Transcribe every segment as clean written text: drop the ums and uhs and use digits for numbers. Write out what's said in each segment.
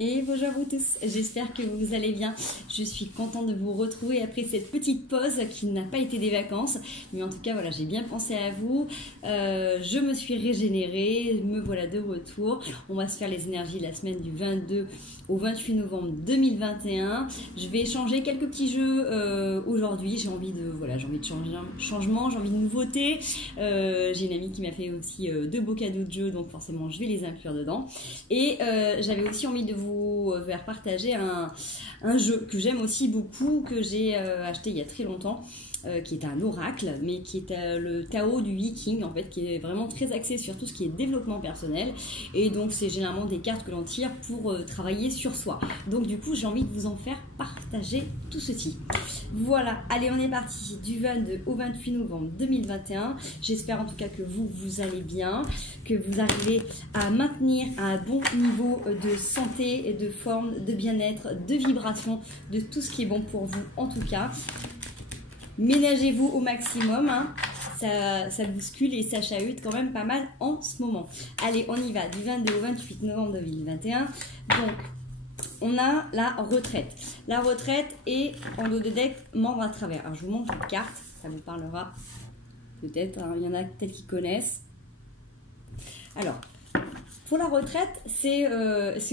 Et bonjour à vous tous, j'espère que vous allez bien. Je suis contente de vous retrouver après cette petite pause qui n'a pas été des vacances. Mais en tout cas, voilà, j'ai bien pensé à vous. Je me suis régénérée, me voilà de retour. On va se faire les énergies la semaine du 22 au 28 novembre 2021. Je vais échanger quelques petits jeux aujourd'hui. J'ai envie de changer un changement, j'ai envie de nouveautés. J'ai une amie qui m'a fait aussi deux beaux cadeaux de jeux, donc forcément je vais les inclure dedans. Et j'avais aussi envie de vous faire partager un jeu que j'aime aussi beaucoup, que j'ai acheté il y a très longtemps, qui est un oracle, mais qui est le Tao du Viking, en fait, qui est vraiment très axé sur tout ce qui est développement personnel. Et donc c'est généralement des cartes que l'on tire pour travailler sur soi. Donc du coup j'ai envie de vous en faire partager tout ceci. Voilà, allez, on est parti du 22 au 28 novembre 2021. J'espère en tout cas que vous allez bien, que vous arrivez à maintenir un bon niveau de santé et de forme, de bien-être, de vibration, de tout ce qui est bon pour vous en tout cas. Ménagez-vous au maximum, hein. Ça bouscule et ça chahute quand même pas mal en ce moment. Allez, on y va, du 22 au 28 novembre 2021. Donc, on a la retraite. La retraite est en dos de deck, membre à travers. Alors, je vous montre une carte, ça vous parlera peut-être, hein. Il y en a peut-être qui connaissent. Alors, pour la retraite, c'est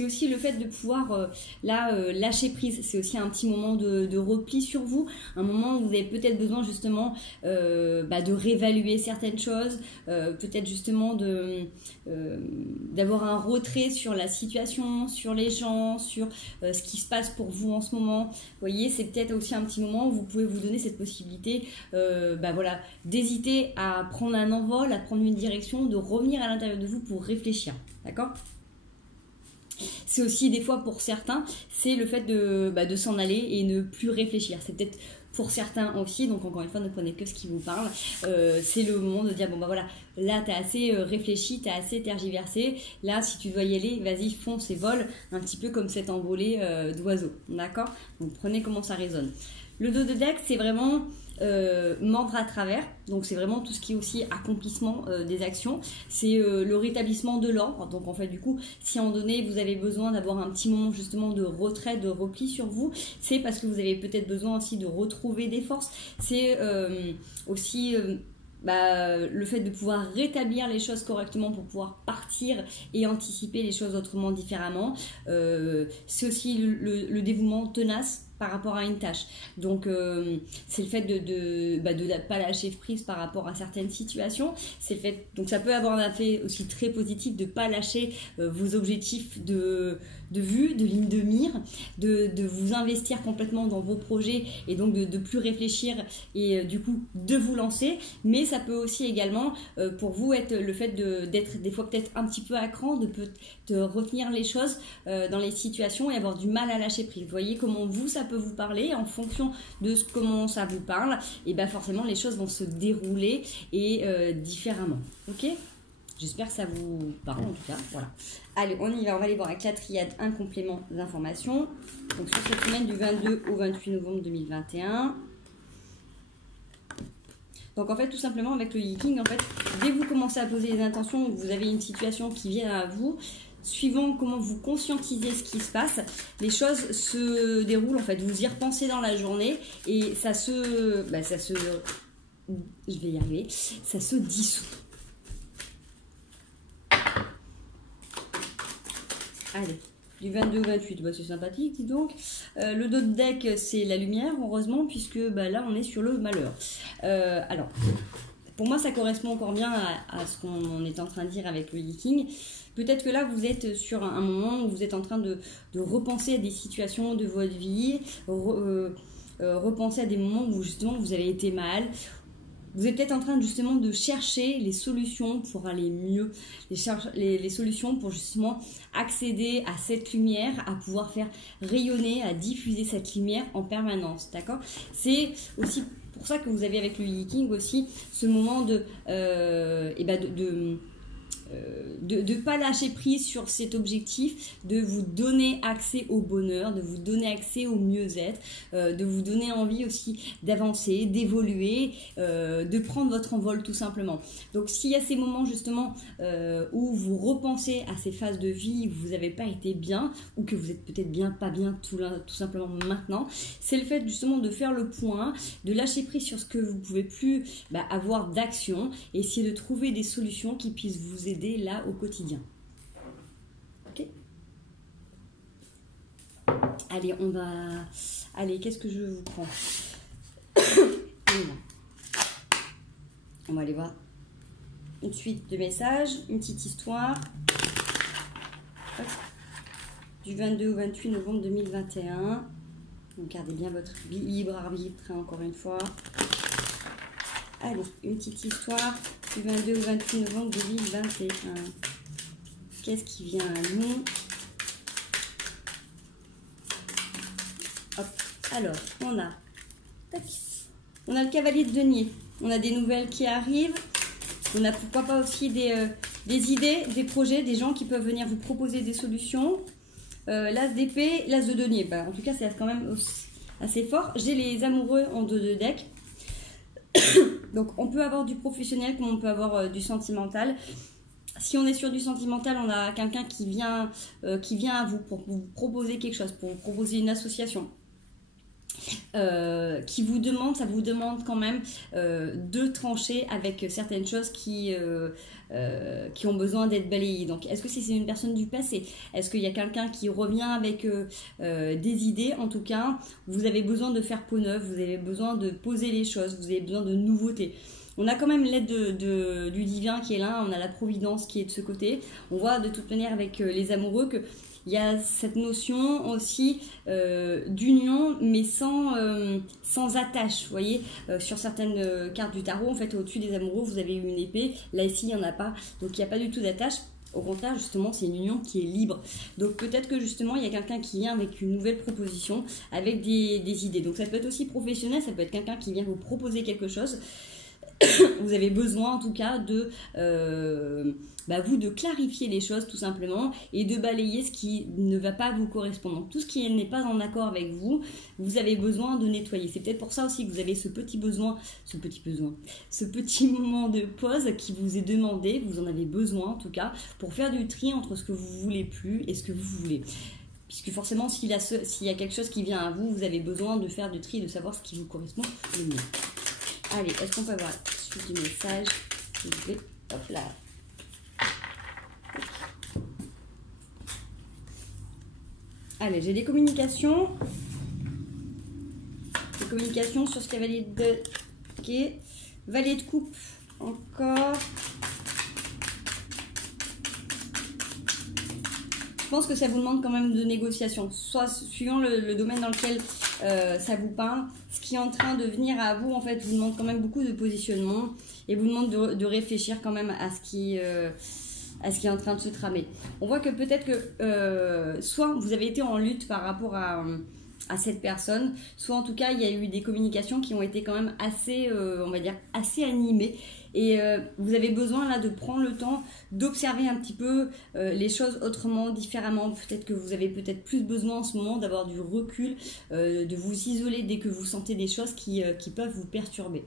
aussi le fait de pouvoir lâcher prise. C'est aussi un petit moment de repli sur vous, un moment où vous avez peut-être besoin justement de réévaluer certaines choses, peut-être justement d'avoir un retrait sur la situation, sur les gens, sur ce qui se passe pour vous en ce moment. Vous voyez, c'est peut-être aussi un petit moment où vous pouvez vous donner cette possibilité d'hésiter à prendre un envol, à prendre une direction, de revenir à l'intérieur de vous pour réfléchir. D'accord ? C'est aussi des fois pour certains, c'est le fait de s'en aller et ne plus réfléchir. C'est peut-être pour certains aussi, donc encore une fois, ne prenez que ce qui vous parle. C'est le moment de dire, bon bah voilà, là t'as assez réfléchi, t'as assez tergiversé. Là, si tu dois y aller, vas-y, fonce et vole, un petit peu comme cet envolé d'oiseau. D'accord ? Donc prenez comment ça résonne. Le dos de deck, c'est vraiment mordre à travers, donc c'est vraiment tout ce qui est aussi accomplissement des actions, c'est le rétablissement de l'ordre. Donc en fait du coup, si à un moment donné vous avez besoin d'avoir un petit moment justement de retrait, de repli sur vous, c'est parce que vous avez peut-être besoin aussi de retrouver des forces. C'est aussi le fait de pouvoir rétablir les choses correctement pour pouvoir partir et anticiper les choses autrement, différemment. C'est aussi le dévouement tenace par rapport à une tâche. Donc c'est le fait de pas lâcher prise par rapport à certaines situations. C'est le fait, donc ça peut avoir un effet aussi très positif de pas lâcher vos objectifs de vue, de ligne de mire, de vous investir complètement dans vos projets et donc de plus réfléchir et du coup de vous lancer. Mais ça peut aussi également pour vous être le fait d'être des fois peut-être un petit peu à cran, de retenir les choses dans les situations et avoir du mal à lâcher prise. Vous voyez comment ça peut vous parler en fonction de comment ça vous parle, et bien forcément les choses vont se dérouler et différemment. Ok ? J'espère que ça vous parle en tout cas. Voilà. Allez, on y va, on va aller voir avec la triade un complément d'information. Donc sur cette semaine du 22 au 28 novembre 2021. Donc en fait, tout simplement avec le Yiking, en fait, dès que vous commencez à poser les intentions, vous avez une situation qui vient à vous, suivant comment vous conscientisez ce qui se passe, les choses se déroulent, en fait, vous y repensez dans la journée et ça se dissout. Allez, du 22 au 28, c'est sympathique, dis donc. Le dos de deck, c'est la lumière, heureusement, puisque là, on est sur le malheur. Alors, pour moi, ça correspond encore bien à ce qu'on est en train de dire avec le Yiking. Peut-être que là, vous êtes sur un moment où vous êtes en train de repenser à des situations de votre vie, repenser à des moments où justement vous avez été mal. Vous êtes peut-être en train justement de chercher les solutions pour aller mieux, les solutions pour justement accéder à cette lumière, à pouvoir faire rayonner, à diffuser cette lumière en permanence, d'accord ? C'est aussi pour ça que vous avez avec le Yiking aussi ce moment de ne pas lâcher prise sur cet objectif, de vous donner accès au bonheur, de vous donner accès au mieux-être, de vous donner envie aussi d'avancer, d'évoluer, de prendre votre envol tout simplement. Donc s'il y a ces moments justement où vous repensez à ces phases de vie où vous n'avez pas été bien, ou que vous êtes peut-être bien, pas bien tout simplement maintenant, c'est le fait justement de faire le point, de lâcher prise sur ce que vous ne pouvez plus avoir d'action, et essayer de trouver des solutions qui puissent vous aider là au quotidien. Ok ? Allez, on va... Allez, qu'est-ce que je vous prends ? On va aller voir une suite de messages, une petite histoire. Hop. Du 22 au 28 novembre 2021. Donc, gardez bien votre libre arbitre, encore une fois. Allez, une petite histoire du 22 au 28 novembre 2021. Qu'est-ce qui vient à nous? Hop. Alors, on a le cavalier de denier. On a des nouvelles qui arrivent. On a pourquoi pas aussi des idées, des projets, des gens qui peuvent venir vous proposer des solutions. L'as d'épée, l'as de denier. En tout cas, c'est quand même assez fort. J'ai les amoureux en 2 deck. Donc, on peut avoir du professionnel comme on peut avoir du sentimental. Si on est sur du sentimental, on a quelqu'un qui vient à vous pour vous proposer quelque chose, pour vous proposer une association. Ça vous demande quand même de trancher avec certaines choses qui ont besoin d'être balayées. Donc, est-ce que c'est une personne du passé? Est-ce qu'il y a quelqu'un qui revient avec des idées? En tout cas, vous avez besoin de faire peau neuve, vous avez besoin de poser les choses, vous avez besoin de nouveautés. On a quand même l'aide du divin qui est là, on a la providence qui est de ce côté. On voit de toute manière avec les amoureux que il y a cette notion aussi d'union, mais sans attache. Vous voyez, sur certaines cartes du tarot, en fait, au-dessus des amoureux, vous avez une épée. Là, ici, il n'y en a pas. Donc, il n'y a pas du tout d'attache. Au contraire, justement, c'est une union qui est libre. Donc, peut-être que, justement, il y a quelqu'un qui vient avec une nouvelle proposition, avec des idées. Donc, ça peut être aussi professionnel, ça peut être quelqu'un qui vient vous proposer quelque chose. Vous avez besoin en tout cas de clarifier les choses tout simplement et de balayer ce qui ne va pas vous correspondre. Donc, tout ce qui n'est pas en accord avec vous, vous avez besoin de nettoyer. C'est peut-être pour ça aussi que vous avez ce petit moment de pause qui vous est demandé, vous en avez besoin en tout cas, pour faire du tri entre ce que vous voulez plus et ce que vous voulez. Puisque forcément, s'il y a quelque chose qui vient à vous, vous avez besoin de faire du tri, de savoir ce qui vous correspond le mieux. Allez, est-ce qu'on peut avoir la suite du message? Hop là. Allez, j'ai des communications. Des communications sur ce cavalier de... Ok. Valet de coupe. Encore. Je pense que ça vous demande quand même de négociation. Soit suivant le domaine dans lequel ça vous parle. Ce qui est en train de venir à vous, en fait, vous demande quand même beaucoup de positionnement et vous demande de réfléchir quand même à ce qui est en train de se tramer. On voit que peut-être que soit vous avez été en lutte par rapport à cette personne, soit en tout cas il y a eu des communications qui ont été quand même assez, on va dire, assez animées. Et vous avez besoin là de prendre le temps d'observer un petit peu les choses autrement, différemment. Peut-être que vous avez peut-être plus besoin en ce moment d'avoir du recul, de vous isoler dès que vous sentez des choses qui peuvent vous perturber.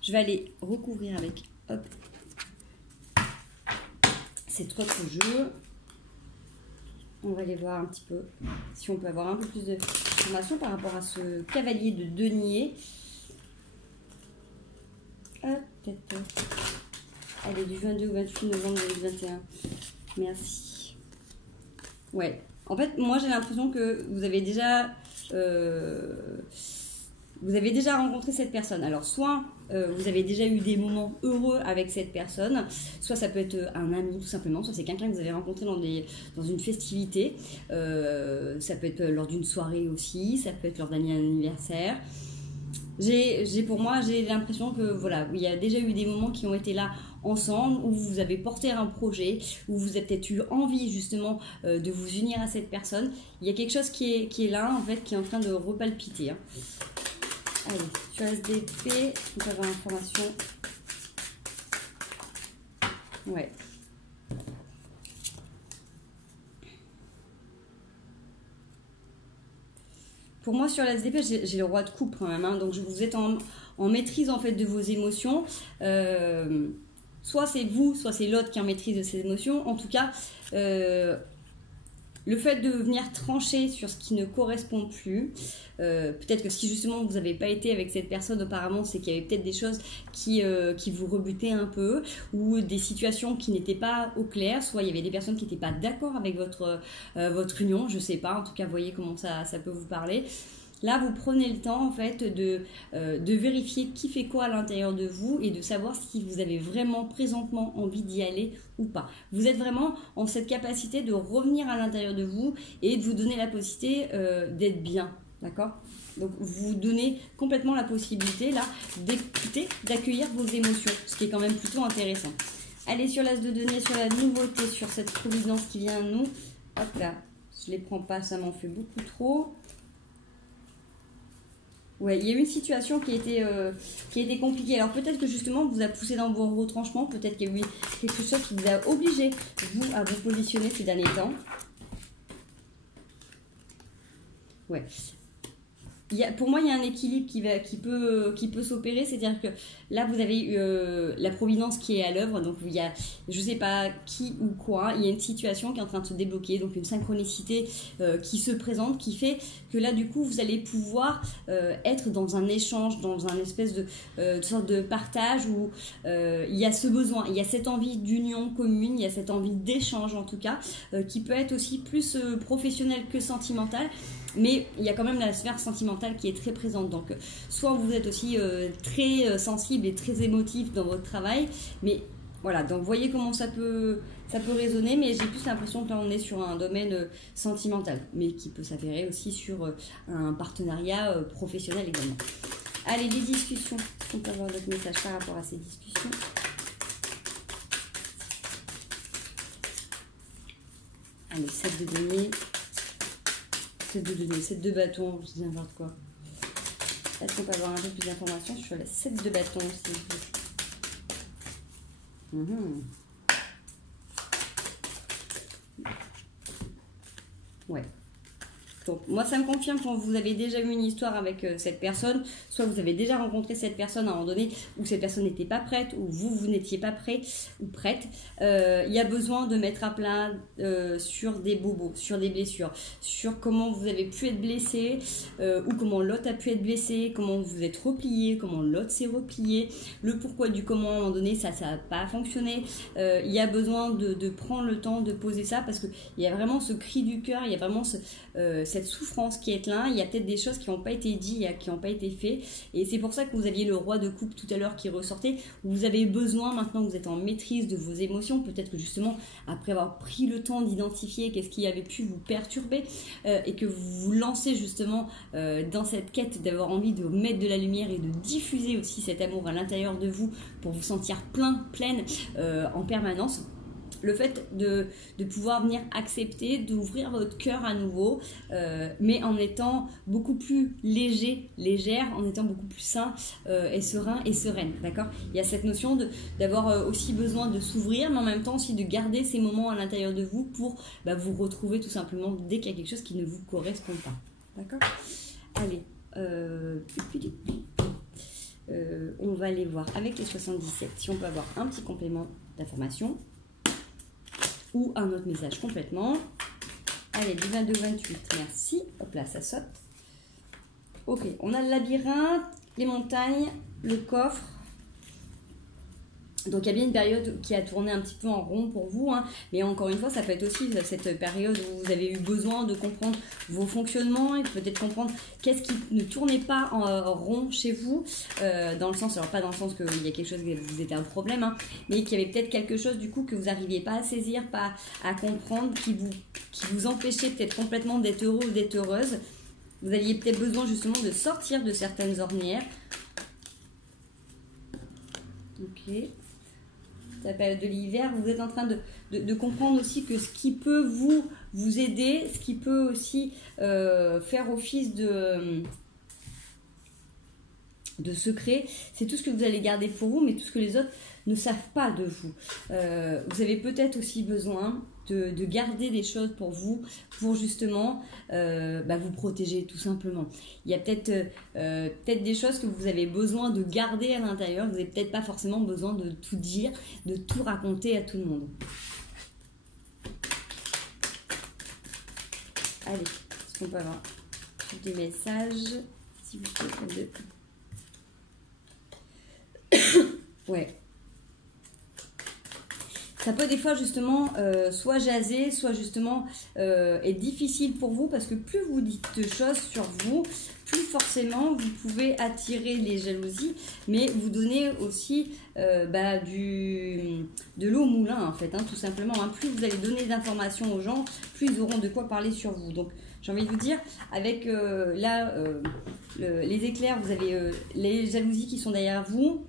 Je vais aller recouvrir avec cet autre jeu. On va aller voir un petit peu si on peut avoir un peu plus d'informations par rapport à ce cavalier de denier. Allez, du 22 au 28 novembre 2021. Merci. Ouais. En fait, moi, j'ai l'impression que vous avez déjà rencontré cette personne. Alors, soit vous avez déjà eu des moments heureux avec cette personne, soit ça peut être un ami tout simplement, soit c'est quelqu'un que vous avez rencontré dans une festivité, ça peut être lors d'une soirée aussi, ça peut être lors d'un anniversaire. Pour moi, j'ai l'impression que voilà, il y a déjà eu des moments qui ont été là ensemble, où vous avez porté un projet, où vous avez peut-être eu envie justement de vous unir à cette personne. Il y a quelque chose qui est là, en fait, qui est en train de repalpiter. Hein. Allez, sur SDP, on peut avoir l'information. Ouais. pour moi, sur l'As d'épée, j'ai le roi de coupe quand même. Hein, donc, vous êtes en maîtrise en fait de vos émotions. Soit c'est vous, soit c'est l'autre qui est en maîtrise de ses émotions. En tout cas, le fait de venir trancher sur ce qui ne correspond plus, peut-être que si justement vous n'avez pas été avec cette personne auparavant, c'est qu'il y avait peut-être des choses qui vous rebutaient un peu, ou des situations qui n'étaient pas au clair, soit il y avait des personnes qui n'étaient pas d'accord avec votre union, je sais pas, en tout cas voyez comment ça peut vous parler. Là, vous prenez le temps en fait de vérifier qui fait quoi à l'intérieur de vous et de savoir si vous avez vraiment présentement envie d'y aller ou pas. Vous êtes vraiment en cette capacité de revenir à l'intérieur de vous et de vous donner la possibilité d'être bien, d'accord? Donc, vous donnez complètement la possibilité là d'écouter, d'accueillir vos émotions, ce qui est quand même plutôt intéressant. Allez sur l'As de denier, sur la nouveauté, sur cette providence qui vient à nous. Hop là, je les prends pas, ça m'en fait beaucoup trop. Ouais, il y a eu une situation qui a été compliquée. Alors peut-être que justement vous a poussé dans vos retranchements, peut-être qu'il y a eu quelque chose qui vous a obligé, vous, à vous positionner ces derniers temps. Ouais. Pour moi, il y a un équilibre qui peut s'opérer, c'est-à-dire que là, vous avez la providence qui est à l'œuvre, donc il y a, je ne sais pas qui ou quoi, il y a une situation qui est en train de se débloquer, donc une synchronicité qui se présente, qui fait que là, du coup, vous allez pouvoir être dans un échange, dans un espèce de sorte de partage où il y a ce besoin, il y a cette envie d'union commune, il y a cette envie d'échange en tout cas, qui peut être aussi plus professionnelle que sentimentale. Mais il y a quand même la sphère sentimentale qui est très présente. Donc, soit vous êtes aussi très sensible et très émotif dans votre travail. Mais voilà, donc voyez comment ça peut résonner. Mais j'ai plus l'impression que là, on est sur un domaine sentimental. Mais qui peut s'avérer aussi sur un partenariat professionnel également. Allez, les discussions. On peut avoir d'autres messages par rapport à ces discussions. Allez, 7 de denier. 7 de bâtons, je dis n'importe quoi. Est-ce qu'on peut avoir un peu plus d'informations sur la 7 de bâtons aussi? Ouais. Donc, moi, ça me confirme quand vous avez déjà eu une histoire avec cette personne, soit vous avez déjà rencontré cette personne à un moment donné où cette personne n'était pas prête, ou vous n'étiez pas prêt ou prête. Il y a besoin de mettre à plat sur des bobos, sur des blessures, sur comment vous avez pu être blessé, ou comment l'autre a pu être blessé, comment vous êtes replié, comment l'autre s'est replié, le pourquoi du comment à un moment donné, ça n'a pas fonctionné. Il y a besoin de prendre le temps de poser ça parce qu'il y a vraiment ce cri du cœur, il y a vraiment cette souffrance qui est là, il y a peut-être des choses qui n'ont pas été dites, qui n'ont pas été faites, et c'est pour ça que vous aviez le roi de coupe tout à l'heure qui ressortait, où vous avez besoin, maintenant que vous êtes en maîtrise de vos émotions, peut-être que justement, après avoir pris le temps d'identifier qu'est-ce qui avait pu vous perturber, et que vous vous lancez justement dans cette quête d'avoir envie de mettre de la lumière et de diffuser aussi cet amour à l'intérieur de vous pour vous sentir pleine en permanence. Le fait de pouvoir venir accepter, d'ouvrir votre cœur à nouveau, mais en étant beaucoup plus légère, en étant beaucoup plus sain et serein et sereine, d'accord? Il y a cette notion d'avoir aussi besoin de s'ouvrir, mais en même temps aussi de garder ces moments à l'intérieur de vous pour vous retrouver tout simplement dès qu'il y a quelque chose qui ne vous correspond pas, d'accord? Allez, on va aller voir avec les 77 si on peut avoir un petit complément d'information ou un autre message complètement. Allez, du 22-28, merci. Hop là, ça saute. Ok, on a le labyrinthe, les montagnes, le coffre. Donc il y a bien une période qui a tourné un petit peu en rond pour vous, hein. Mais encore une fois, ça peut être aussi cette période où vous avez eu besoin de comprendre vos fonctionnements et peut-être comprendre qu'est-ce qui ne tournait pas en rond chez vous, dans le sens, alors pas dans le sens qu'il y a quelque chose qui vous était un problème, hein, mais qu'il y avait peut-être quelque chose du coup que vous n'arriviez pas à saisir, pas à comprendre, qui vous empêchait peut-être complètement d'être heureux ou d'être heureuse. Vous aviez peut-être besoin justement de sortir de certaines ornières. Ok. La période de l'hiver, vous êtes en train de comprendre aussi que ce qui peut vous aider, ce qui peut aussi faire office de secret, c'est tout ce que vous allez garder pour vous, mais tout ce que les autres ne savent pas de vous. Vous avez peut-être aussi besoin de garder des choses pour vous, pour justement vous protéger tout simplement. Il y a peut-être des choses que vous avez besoin de garder à l'intérieur, vous n'avez peut-être pas forcément besoin de tout dire, de tout raconter à tout le monde. Allez, est-ce qu'on peut avoir des messages, s'il vous plaît, ouais. Ça peut des fois justement soit jaser, soit justement être difficile pour vous parce que plus vous dites de choses sur vous, plus forcément vous pouvez attirer les jalousies, mais vous donnez aussi de l'eau au moulin en fait, hein, tout simplement. Hein. Plus vous allez donner d'informations aux gens, plus ils auront de quoi parler sur vous. Donc j'ai envie de vous dire, avec les éclairs, vous avez les jalousies qui sont derrière vous.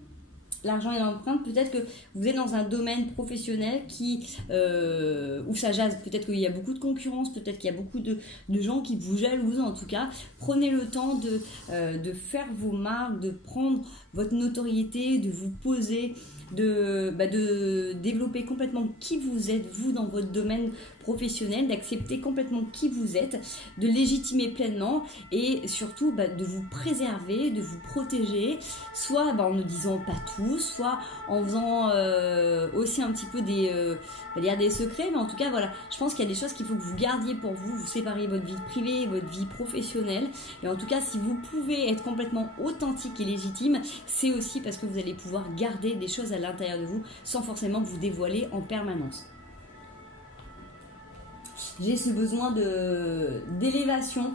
L'argent et l'empreinte, peut-être que vous êtes dans un domaine professionnel où ça jase, peut-être qu'il y a beaucoup de concurrence, peut-être qu'il y a beaucoup de gens qui vous jalousent. En tout cas, prenez le temps de faire vos marques, de prendre votre notoriété, de vous poser, de développer complètement qui vous êtes, vous, dans votre domaine professionnel, d'accepter complètement qui vous êtes, de légitimer pleinement et surtout de vous préserver, de vous protéger, soit en ne disant pas tout, soit en faisant aussi un petit peu des secrets, mais en tout cas voilà, je pense qu'il y a des choses qu'il faut que vous gardiez pour vous, vous séparez votre vie privée et votre vie professionnelle, et en tout cas si vous pouvez être complètement authentique et légitime, c'est aussi parce que vous allez pouvoir garder des choses à l'intérieur de vous sans forcément vous dévoiler en permanence. J'ai ce besoin d'élévation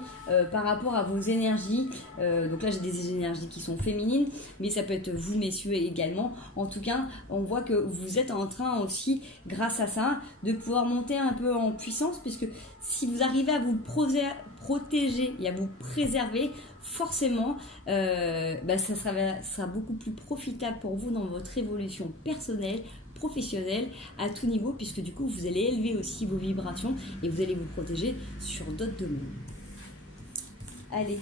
par rapport à vos énergies. Donc là, j'ai des énergies qui sont féminines, mais ça peut être vous, messieurs, également. En tout cas, on voit que vous êtes en train aussi, grâce à ça, de pouvoir monter un peu en puissance, puisque si vous arrivez à vous protéger et à vous préserver, forcément, ça sera beaucoup plus profitable pour vous dans votre évolution personnelle, professionnelle, à tout niveau, puisque du coup vous allez élever aussi vos vibrations et vous allez vous protéger sur d'autres domaines. Allez,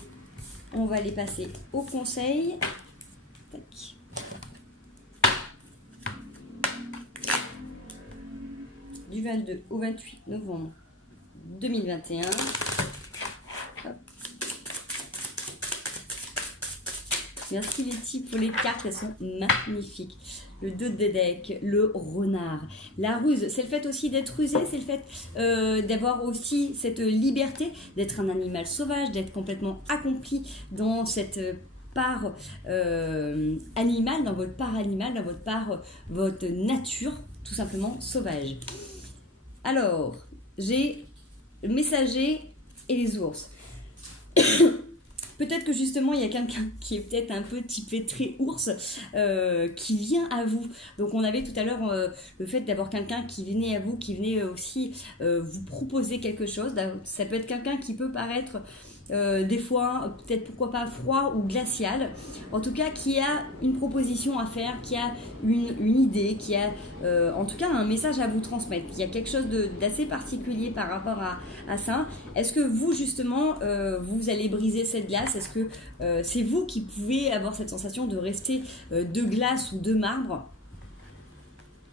on va aller passer au conseil. Tac. Du 22 au 28 novembre 2021. Hop. Merci les types pour les cartes, elles sont magnifiques. Le 2 de deck, le renard. La ruse, c'est le fait aussi d'être rusé, c'est le fait d'avoir aussi cette liberté, d'être un animal sauvage, d'être complètement accompli dans cette part animale, dans votre part animale, dans votre nature, tout simplement sauvage. Alors, j'ai le messager et les ours. Peut-être que justement il y a quelqu'un qui est peut-être un peu typé très ours qui vient à vous. Donc on avait tout à l'heure le fait d'avoir quelqu'un qui venait à vous, qui venait aussi vous proposer quelque chose. Ça peut être quelqu'un qui peut paraître des fois peut-être pourquoi pas froid ou glacial. En tout cas qui a une proposition à faire, qui a une idée, qui a en tout cas un message à vous transmettre. Il y a quelque chose d'assez particulier par rapport à ça. Est-ce que vous justement vous allez briser cette glace? Est-ce que c'est vous qui pouvez avoir cette sensation de rester de glace ou de marbre?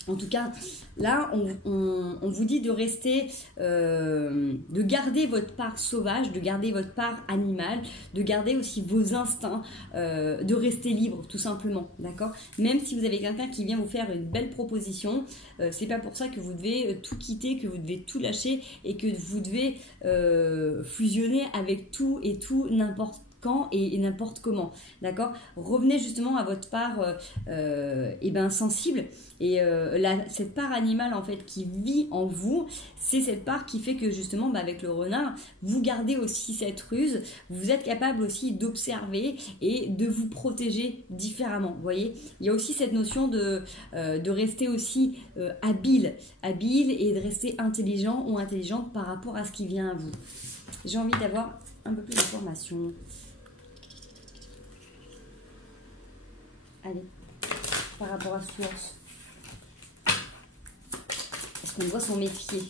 En tout cas, là, on vous dit de rester, de garder votre part sauvage, de garder votre part animale, de garder aussi vos instincts, de rester libre, tout simplement, d'accord? Même si vous avez quelqu'un qui vient vous faire une belle proposition, c'est pas pour ça que vous devez tout quitter, que vous devez tout lâcher et que vous devez fusionner avec tout et tout, n'importe quand et n'importe comment, d'accord? Revenez justement à votre part sensible et cette part animale en fait qui vit en vous, c'est cette part qui fait que justement avec le renard, vous gardez aussi cette ruse, vous êtes capable aussi d'observer et de vous protéger différemment, vous voyez? Il y a aussi cette notion de rester aussi habile et de rester intelligent ou intelligente par rapport à ce qui vient à vous. J'ai envie d'avoir un peu plus d'informations. Allez, par rapport à source, est-ce qu'on doit s'en méfier?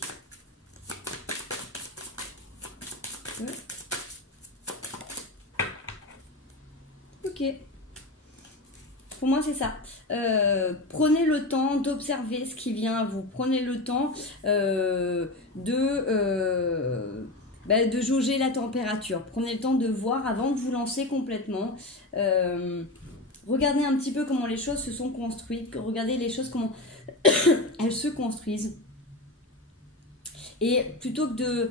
Ok. pour moi c'est ça. Prenez le temps d'observer ce qui vient à vous. Prenez le temps de jauger la température. Prenez le temps de voir avant de vous lancer complètement. Regardez un petit peu comment les choses se sont construites. Regardez les choses, comment elles se construisent. Et plutôt que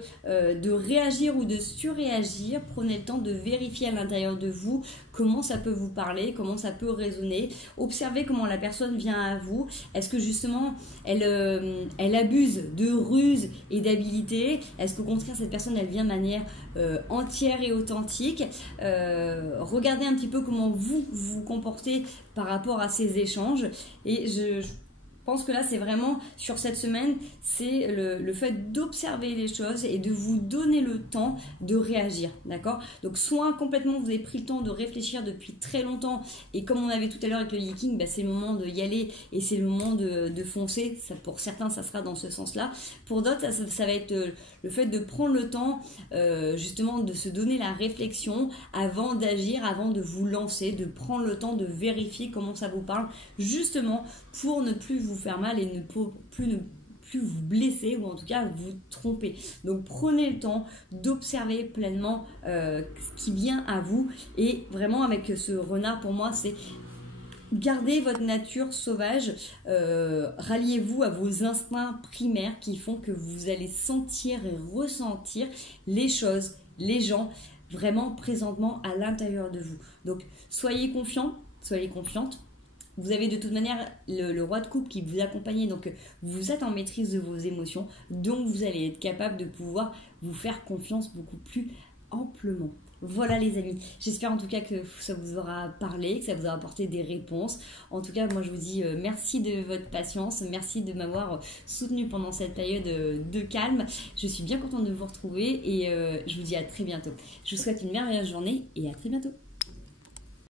de réagir ou de surréagir, prenez le temps de vérifier à l'intérieur de vous comment ça peut vous parler, comment ça peut résonner. Observez comment la personne vient à vous. Est-ce que justement elle abuse de ruse et d'habileté? Est-ce qu'au contraire cette personne elle vient de manière entière et authentique? Regardez un petit peu comment vous vous comportez par rapport à ces échanges. Et je pense que là c'est vraiment sur cette semaine, c'est le fait d'observer les choses et de vous donner le temps de réagir, d'accord? Donc soit complètement vous avez pris le temps de réfléchir depuis très longtemps et comme on avait tout à l'heure avec le yiking, c'est le moment d'y aller et c'est le moment de foncer. Ça, pour certains ça sera dans ce sens là, pour d'autres ça va être le fait de prendre le temps justement de se donner la réflexion avant d'agir, avant de vous lancer, de prendre le temps de vérifier comment ça vous parle, justement pour ne plus vous faire mal et ne plus vous blesser ou en tout cas vous tromper. Donc prenez le temps d'observer pleinement ce qui vient à vous. Et vraiment avec ce renard, pour moi c'est gardez votre nature sauvage, ralliez-vous à vos instincts primaires qui font que vous allez sentir et ressentir les choses, les gens vraiment présentement à l'intérieur de vous. Donc soyez confiants, soyez confiantes. Vous avez de toute manière le roi de coupe qui vous accompagne, donc vous êtes en maîtrise de vos émotions, donc vous allez être capable de pouvoir vous faire confiance beaucoup plus amplement. Voilà les amis, j'espère en tout cas que ça vous aura parlé, que ça vous aura apporté des réponses. En tout cas, moi je vous dis merci de votre patience, merci de m'avoir soutenu pendant cette période de calme. Je suis bien contente de vous retrouver et je vous dis à très bientôt. Je vous souhaite une merveilleuse journée et à très bientôt.